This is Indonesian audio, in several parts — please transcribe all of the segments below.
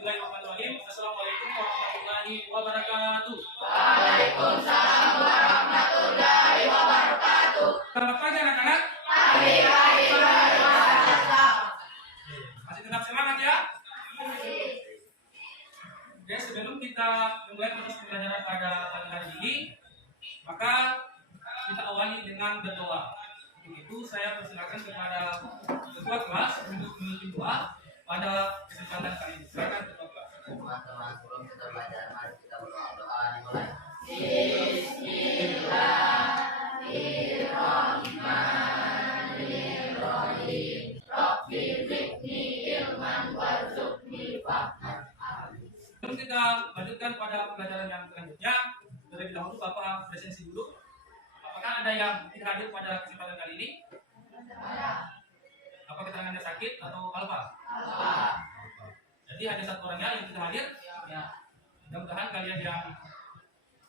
Bismillahirrahmanirrahim. Assalamualaikum warahmatullahi wabarakatuh. Waalaikumsalam warahmatullahi wabarakatuh. Selamat pagi anak-anak. Pagi Masih tetap semangat ya? Oke, sebelum kita memulai proses pembelajaran pada pagi hari ini, maka kita awali dengan berdoa. Untuk itu saya persilakan kepada ketua kelas untuk memimpin doa pada kesempatan kali ini. Silakan ketua kelas. Teman-teman, sebelum kita belajar, mari kita berdoa. Doa dimulai. Bismillahirrahmanirrahim. Rabbi zidni ilman warzuqni fahman. Sebelum kita lanjutkan pada pembelajaran yang selanjutnya, terlebih dahulu Bapak presensi dulu. Apakah ada yang tidak hadir pada kesempatan kali ini? Apa keterangannya sakit atau apa? Jadi ada satu orangnya yang tidak hadir. Ya. Mudah-mudahan kalian yang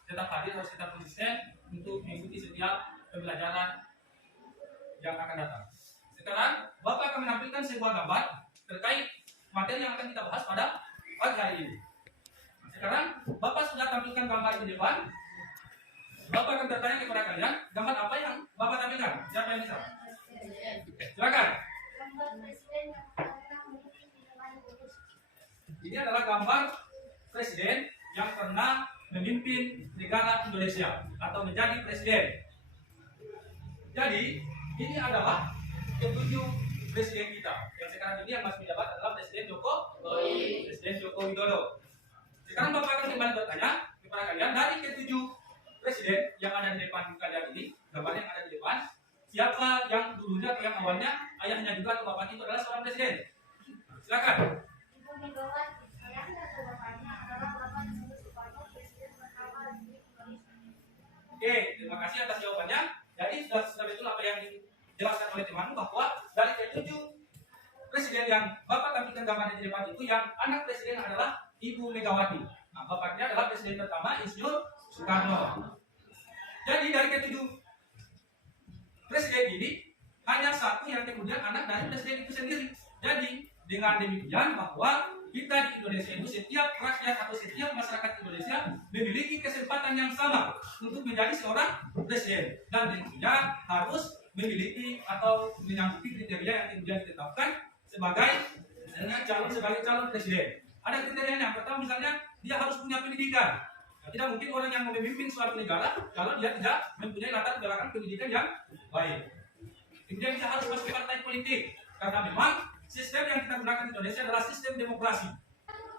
tetap hadir harus tetap konsisten untuk mengikuti setiap pembelajaran yang akan datang. Sekarang Bapak akan menampilkan sebuah gambar terkait materi yang akan kita bahas pada pagi hari ini. Sekarang Bapak sudah tampilkan gambar di depan. Bapak akan bertanya kepada kalian, gambar apa yang Bapak tampilkan? Siapa yang bisa? Silakan. Ini adalah gambar presiden yang pernah memimpin negara Indonesia atau menjadi presiden. Jadi ini adalah ketujuh presiden kita. Yang sekarang ini yang masih menjabat adalah Presiden Joko Widodo. Sekarang Bapak akan kembali bertanya kepada kalian, dari ketujuh presiden yang ada di depan kalian ini, gambar yang ada di depan, siapa yang dulunya, yang awalnya ayahnya juga atau bapaknya itu adalah seorang presiden? Silakan. Oke, terima kasih atas jawabannya. Jadi sudah betul apa yang dijelaskan oleh teman bahwa dari ketujuh presiden yang Bapak tampilkan gambarnya di depan itu, yang anak presiden adalah Ibu Megawati. Nah, bapaknya adalah presiden pertama Insinyur Soekarno. Jadi dari ketujuh presiden ini hanya satu yang kemudian anak dari presiden itu sendiri. Jadi dengan demikian bahwa kita di Indonesia itu, setiap rakyat atau setiap masyarakat Indonesia memiliki kesempatan yang sama untuk menjadi seorang presiden, dan tentunya harus memiliki atau menyangkuti kriteria yang kemudian ditetapkan sebagai calon presiden. Ada kriterianya. Yang pertama misalnya dia harus punya pendidikan. Nah, tidak mungkin orang yang memimpin suatu negara kalau dia tidak mempunyai latar belakang pendidikan yang baik. Kemudian dia harus masuk partai politik, karena memang sistem yang kita gunakan di Indonesia adalah sistem demokrasi.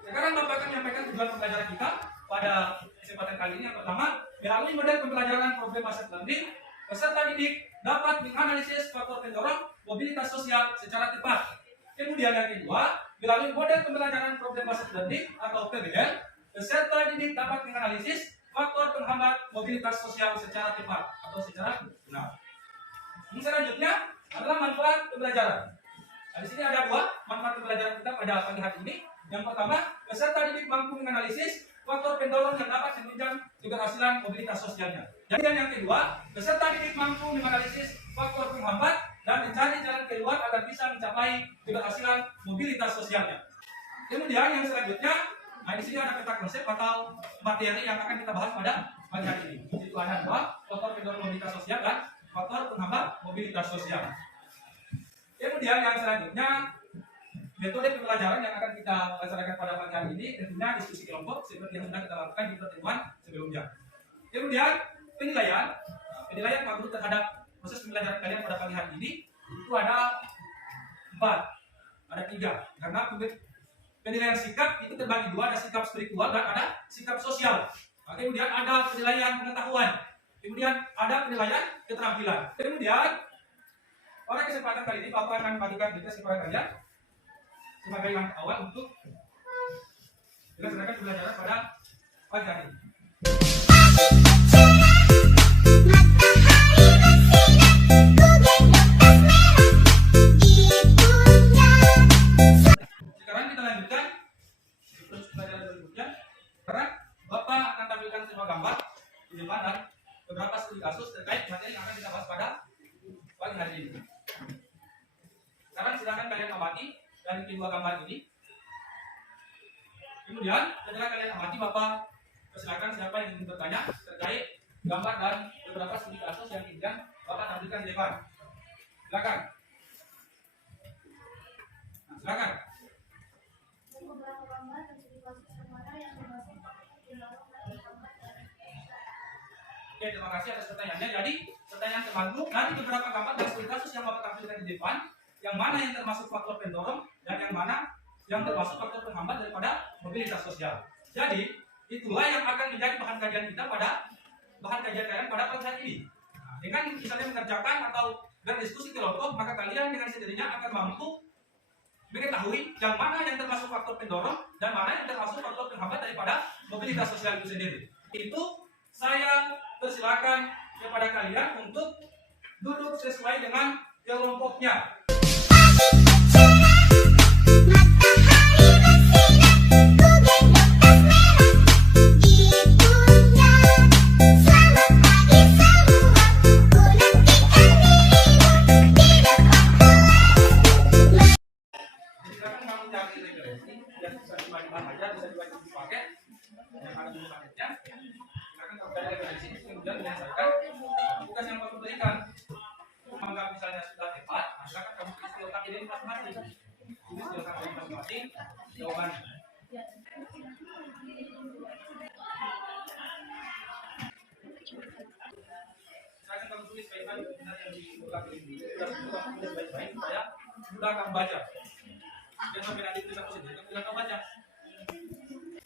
Sekarang Bapak akan menyampaikan tujuan pembelajaran kita pada kesempatan kali ini. Yang pertama, melalui model pembelajaran problem asset learning, peserta didik dapat menganalisis faktor pendorong mobilitas sosial secara tepat. Kemudian yang kedua, melalui model pembelajaran problem based learning atau PBL, peserta didik dapat menganalisis faktor penghambat mobilitas sosial secara tepat atau secara benar. Ini selanjutnya adalah manfaat pembelajaran. Nah, di sini ada dua manfaat pembelajaran kita pada pagi hari ini. Yang pertama, peserta didik mampu menganalisis faktor pendorong yang dapat menunjang keberhasilan mobilitas sosialnya. Dan yang kedua, peserta didik mampu menganalisis faktor penghambat dan mencari jalan keluar agar bisa mencapai keberhasilan mobilitas sosialnya. Kemudian yang selanjutnya, nah di sini ada peta konsep atau materi yang akan kita bahas pada pagi hari ini. Itu ada dua, faktor pendorong mobilitas sosial dan faktor penghambat mobilitas sosial. Kemudian yang selanjutnya, metode pembelajaran yang akan kita laksanakan pada pagi hari ini tentunya diskusi kelompok seperti yang sudah kita lakukan di pertemuan sebelumnya. Kemudian penilaian makro terhadap proses pembelajaran kalian pada pagi hari ini itu ada 3, karena penilaian sikap itu terbagi 2, ada sikap spiritual dan ada sikap sosial. Nah, kemudian ada penilaian pengetahuan, kemudian ada penilaian keterampilan. Kemudian pada kesempatan kali ini Bapak akan bagikan detail kepada kalian sebagai langkah awal untuk dilaksanakan pembelajaran pada pagi hari ini. Sekarang kita lanjutkan proses pembelajaran berikutnya. Sekarang Bapak akan tampilkan sebuah gambar di depan dan beberapa studi kasus terkait materi yang akan kita bahas pada pagi hari ini. Sekarang silakan kalian amati dari kedua gambar ini. Kemudian setelah kalian amati, Bapak persilakan siapa yang ingin bertanya terkait gambar dan beberapa studi kasus yang ingin Bapak tampilkan di depan. Silakan. Nah, silakan. Oke, terima kasih atas pertanyaannya. Jadi, pertanyaan terbantu dari beberapa gambar dan studi kasus yang Bapak tampilkan di depan, yang mana yang termasuk faktor pendorong dan yang mana yang termasuk faktor penghambat daripada mobilitas sosial. Jadi, itulah yang akan menjadi bahan kajian kita pada kalian pada pagi hari ini. Nah, dengan misalnya mengerjakan atau berdiskusi kelompok, maka kalian dengan sendirinya akan mampu mengetahui yang mana yang termasuk faktor pendorong dan mana yang termasuk faktor penghambat daripada mobilitas sosial itu sendiri. Itu saya persilakan kepada kalian untuk duduk sesuai dengan kelompoknya. Kemudian menyelesaikan tugas yang kamu berikan. Maka misalnya sudah tepat, silakan kamu tulis di otak ini masing-masing. Tulis di otak ini masing-masing jawabannya. Silakan kamu tulis baik-baik benar yang di otak ini. Kamu tulis baik-baik supaya mudah kamu baca. Jangan sampai nanti tulis aku sendiri, kamu mudah kamu baca.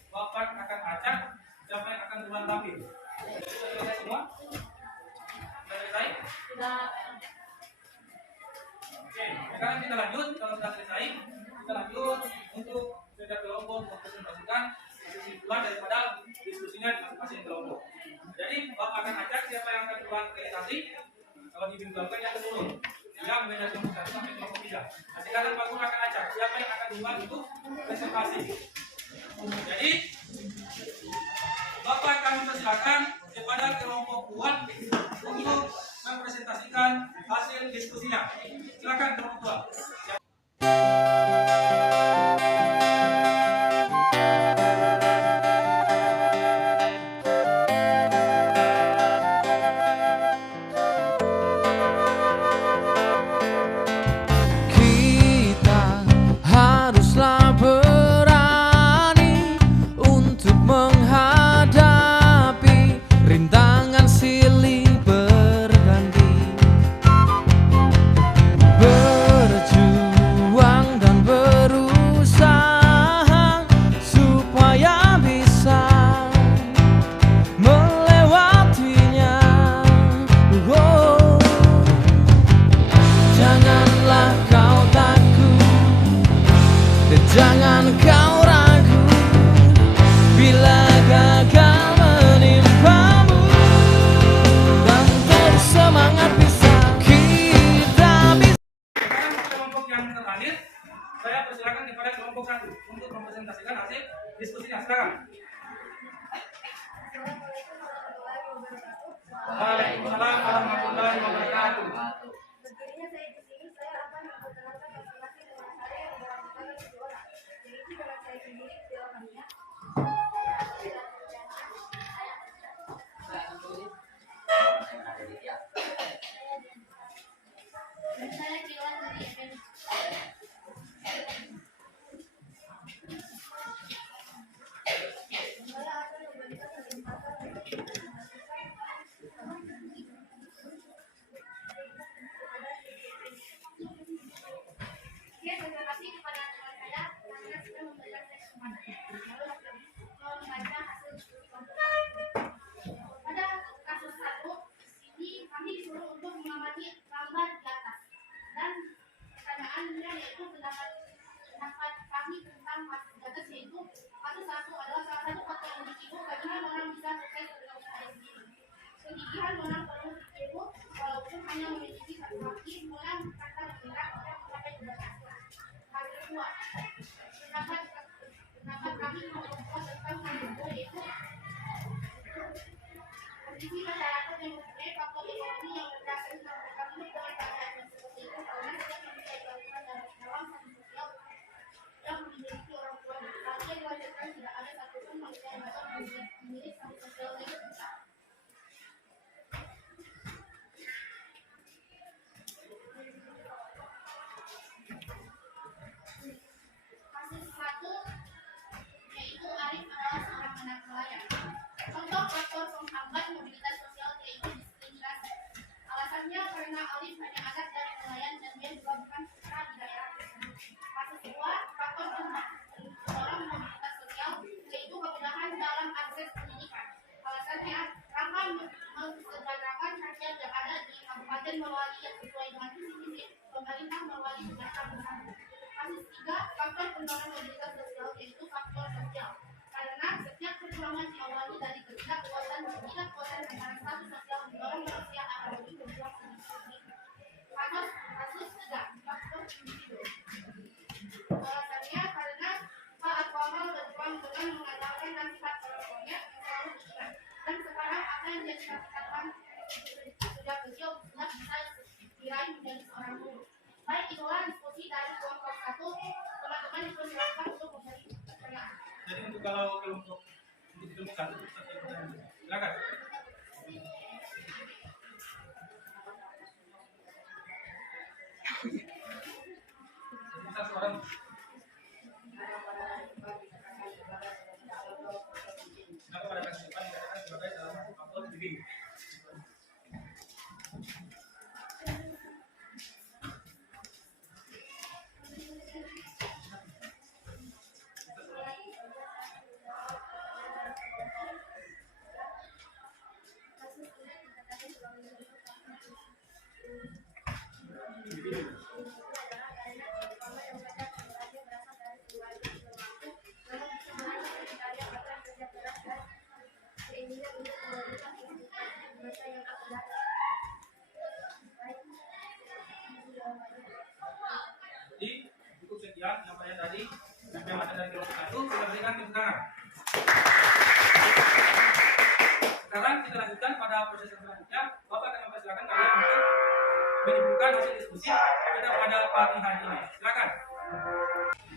Bapak akan acak, siapa yang akan duluan tampil? Sudah selesai semua? Sudah selesai? Sudah. Oke, sekarang kita lanjut. Kalau sudah selesai, kita lanjut untuk setiap kelompok mempresentasikan kesimpulan daripada diskusinya di masing-masing kelompok. Jadi, Bapak akan acak siapa yang akan duluan presentasi. Kalau dibimbangkan yang turun, dia mengenai kelompok 1 sampai kelompok 3. Nah, sekarang Bapak akan acak siapa yang akan duluan untuk presentasi. Jadi, Bapak akan mempersilakan kepada kelompok Puan untuk mempresentasikan hasil diskusinya. Silakan kelompok Puan. Kita haruslah berani untuk menghadapi rintangan silih berganti, berjuang dan berusaha supaya bisa melewatinya. Oh, janganlah kau takut dan jangan kau ragu bila gagal menimpamu, dan terus semangat, bisa kita bisa. Sekarang kelompok yang terakhir, saya persilakan kepada kelompok 1 untuk mempresentasikan hasil diskusinya. Silakan. Waalaikumsalam warahmatullahi wabarakatuh. Berdirinya saya di sini, saya akan memperkenalkan masing-masing teman saya yang melakukan 7 orang. Jadi teman saya sendiri jawabannya. Saya Kiwan dari FM. Saya akan memberikan kesempatan untuk Oke, terima kasih kepada teman saya karena sudah memberikan saya kesempatan. Lalu membaca hasil diskusi kelompok. Pada kasus 1, ini kami disuruh untuk mengamati gambar di atas dan pertanyaannya yaitu pendapat kami tentang kasus di atas, yaitu kasus 1 adalah salah satu faktor individu bagaimana orang bisa sukses dengan usaha sendiri. Kegigihan orang perlu itu walaupun hanya memiliki satu kaki, mulai kata bergerak untuk mencapai tujuan. Hal kedua, pendapat kami mengumpulkan tentang hal kedua yaitu kondisi masyarakat yang mempunyai faktor ekonomi yang berdasar dengan mereka hidup dengan keadaan yang seperti itu karena tidak bisa dilakukan dalam satu sosial yang memiliki orang tua. Hal yang diwajarkan tidak ada faktor pendorong mobilitas sosial yaitu faktor sosial. Karena setiap perjuangan diawali dari ketidakpuasan antara status sosial mendorong manusia akan lebih berjuang sendiri. Kasus kedua, faktor individu. Alasannya karena saat awal berjuang dengan mengandalkan nasihat orang tuanya yang selalu diingat, dan sekarang apa yang dia katakan sejak kecil sudah bisa diraih menjadi seorang guru. Baik, itulah diskusi dari kelompok 1. Teman-teman dipersilakan untuk memberi pertanyaan. Jadi untuk kalau kelompok satu, silakan. Seorang. Kenapa pada kasus depan dikatakan sebagai salah satu faktor individu? Jadi cukup sekian yang tadi yang ada dari kelompok 1, kita berikan tepuk tangan. Sekarang kita lanjutkan pada proses selanjutnya. Bapak akan mempersilakan kalian untuk menyebutkan hasil diskusi kita pada pagi hari ini. Silakan.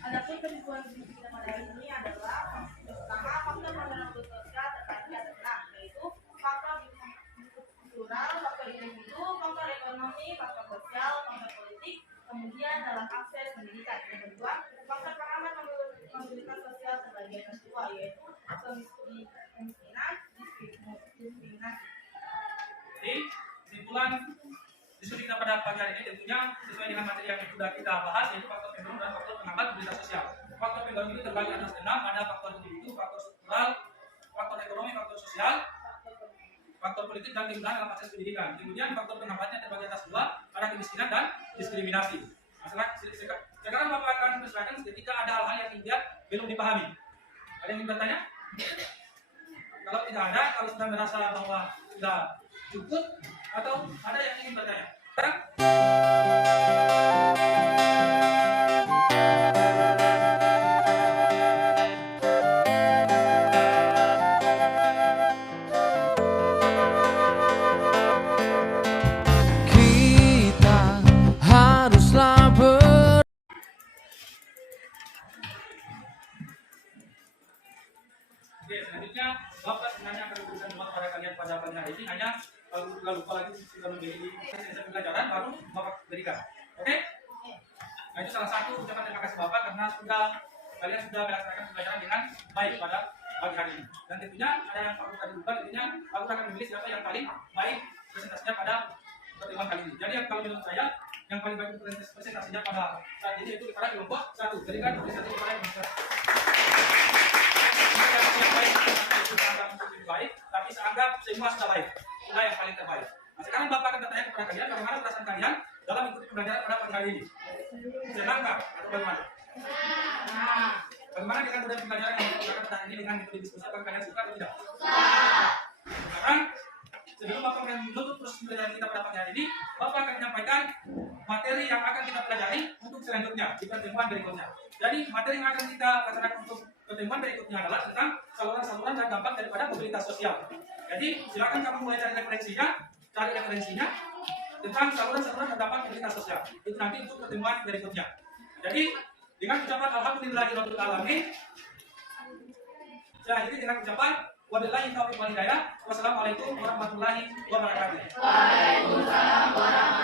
Adapun kesimpulan kita pada hari ini adalah pertama faktor pendorong sosial terkait keadaan, yaitu faktor kultural, faktor individu, faktor ekonomi, faktor sosial, faktor politik, kemudian dalam akses pendidikan. Yang kedua, faktor pengamat mobilitas sosial sebagai kedua, yaitu kemiskinan, diskriminasi. Jadi kesimpulan diskusi kita pada pagi hari ini tentunya sesuai dengan materi yang sudah kita bahas, yaitu faktor pendorong dan faktor pengamat mobilitas sosial. Faktor pendorong itu terbagi atas 6, ada faktor individu, faktor struktural, faktor ekonomi, faktor sosial, faktor politik dan lingkungan dalam akses pendidikan. Kemudian faktor pengamatnya terbagi atas 2, ada kemiskinan dan diskriminasi. Masalah sekarang Bapak akan mempersilakan ketika ada hal-hal yang tidak belum dipahami. Ada yang ingin bertanya? Kalau tidak ada, kalau sudah merasa bahwa sudah cukup, atau ada yang ingin bertanya? Sekarang Kita haruslah Oke, selanjutnya Bapak sebenarnya akan memberikan doa kepada kalian pada pagi hari ini. Hanya kalau sudah lupa lagi sudah memberi sesi pelajaran baru Bapak berikan. Oke? Nah, itu salah satu ucapan terima kasih Bapak karena kalian sudah melaksanakan pembelajaran dengan baik pada pagi hari ini. Dan tentunya ada yang perlu tadi lupa, tentunya aku akan memilih siapa yang paling baik presentasinya pada pertemuan kali ini. Jadi yang kalau menurut saya yang paling baik presentasinya pada saat ini itu kepada kelompok 1. Berikan presentasi kepada kelompok 1. Baik, tapi seanggap semua sudah baik, sudah yang paling terbaik. Nah, sekarang Bapak akan bertanya kepada kalian bagaimana perasaan kalian dalam mengikuti pembelajaran pada pagi hari ini. Senangkah atau bagaimana? Bagaimana dengan pembelajaran yang dilakukan pada hari ini dengan metode diskusi? Apakah kalian suka atau tidak? Sekarang sebelum Bapak menutup proses pembelajaran kita pada pagi hari ini, Bapak akan menyampaikan materi yang akan kita pelajari untuk selanjutnya di pertemuan berikutnya. Jadi materi yang akan kita laksanakan untuk pertemuan berikutnya adalah tentang saluran-saluran dan dampak daripada mobilitas sosial. Jadi silakan kamu mulai cari referensinya tentang saluran-saluran dan dampak mobilitas sosial. Itu nanti untuk pertemuan berikutnya. Jadi dengan ucapan alhamdulillahirabbil alamin, saya akhiri dengan ucapan wabillahi taufiq wal hidayah. Wassalamualaikum warahmatullahi wabarakatuh. Waalaikumsalam warahmatullahi wabarakatuh.